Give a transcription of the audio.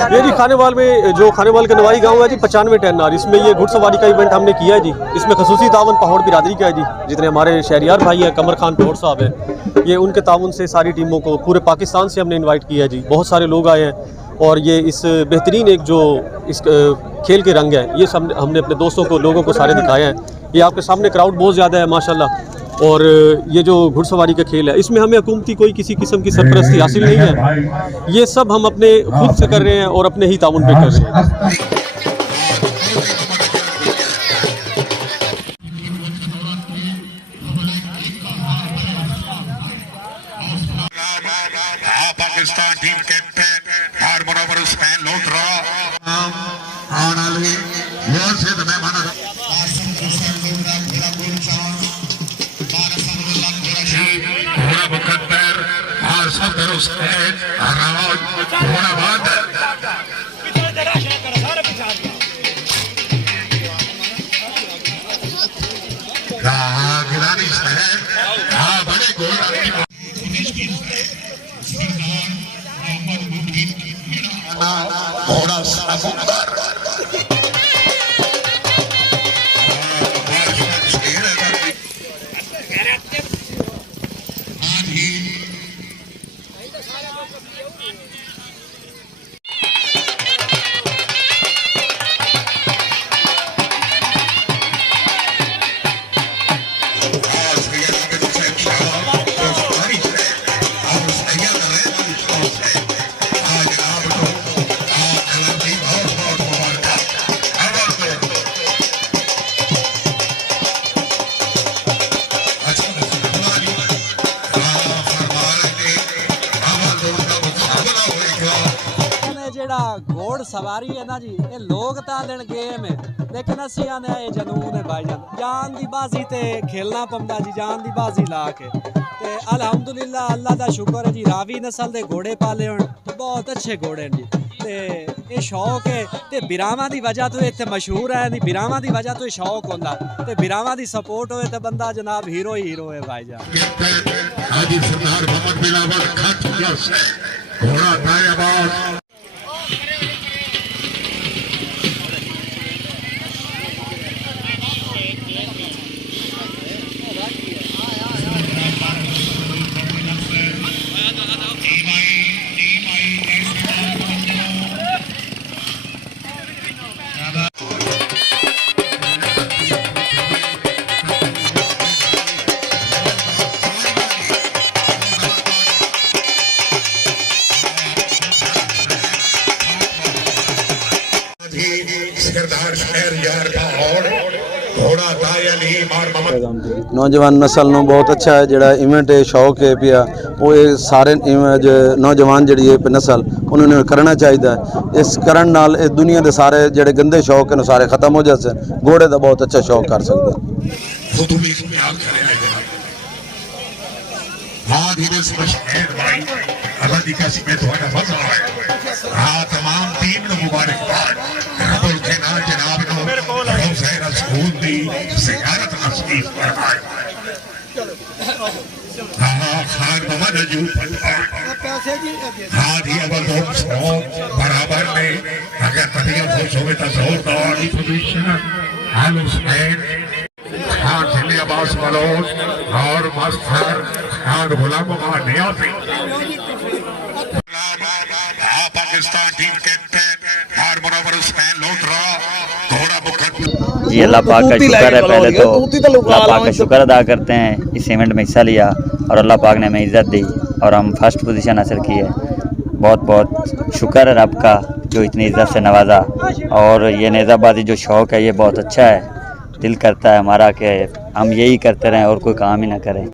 ये जी खानेवाल में जो खानेवाल का नवाई गांव है जी 95 टन इसमें ये घुड़सवारी का इवेंट हमने किया है जी। इसमें खसूसी तावन पहाड़ बिरादरी का है जी। जितने हमारे शहरियार भाई हैं, कमर खान पहाड़ साहब हैं, ये उनके तावन से सारी टीमों को पूरे पाकिस्तान से हमने इन्वाइट किया है जी। बहुत सारे लोग आए हैं और ये इस बेहतरीन एक जो इस खेल के रंग है ये सब हमने अपने दोस्तों को, लोगों को सारे दिखाए हैं। ये आपके सामने क्राउड बहुत ज़्यादा है माशाल्लाह। और ये जो घुड़सवारी का खेल है इसमें हमें हुकूमती कोई किसी किस्म की सरपरस्ती हासिल नहीं है। ये सब हम अपने खुद से कर रहे हैं और अपने ही ताउन पे कर रहे हैं। पाकिस्तान टीम कैप्टन हर बराबर हुसैन लोटरा आनाली ये से मेहमान घोड़ा मुकद्दर और सदर हुसैन राज घोड़ा बाद गिलानी शहर हाँ बड़े घोड़ा घोड़ा सफर घोड़ सवारी है ना जी, ये लोग तालन गेम है लेकिन असी आने ये जनून है भाईजान। जान दी बाजी ते खेलना पौंदा जी, जान दी बाजी ला के ते अल्हम्दुलिल्लाह अल्लाह दा शुक्र है जी। रावी नस्ल दे घोड़े पाले होण तो बहुत अच्छे घोड़े हैं जी। ते ये शौक है ते बिरावां दी वजह तो इत्थे मशहूर है नी, बिरावां दी वजह तो शौक होंदा ते बिरावां दी सपोर्ट होए ते बंदा जनाब हीरो ही हीरो है भाईजान। हाजी सरदार मोहम्मद बिलावल खत घोड़ा तायाबाद नौजवान नस्ल ਨੂੰ बहुत अच्छा है ਜਿਹੜਾ इवेंट है शौक है पिया वो ये सारे नौजवान ਜਿਹੜੀ है नस्ल उन्होंने करना चाहिए। इस ਕਰਨ ਨਾਲ इस दुनिया के सारे ਜਿਹੜੇ गंदे शौक हैं सारे खत्म हो जाते हैं। घोड़े का बहुत अच्छा शौक कर सकते बराबर में अगर तबीयत खुश हो तो जोरदार अब्बास मलोज और मास्टर खान गुलाम नियाज़ी पाकिस्तान टीम कैप्टन हर बराबर हुसैन लोटरा घोड़ा मुकद्दर जी। अल्लाह पाक का शुक्र है, पहले तो अल्लाह पाक का शुक्र अदा करते हैं इस इवेंट में हिस्सा लिया और अल्लाह पाक ने हमें इज़्ज़त दी और हम फर्स्ट पोजीशन हासिल की है। बहुत बहुत शुक्र है रब का जो इतनी इज़्ज़त से नवाजा। और ये नेज़ाबाजी जो शौक़ है ये बहुत अच्छा है, दिल करता है हमारा कि हम यही करते रहें और कोई काम ही ना करें।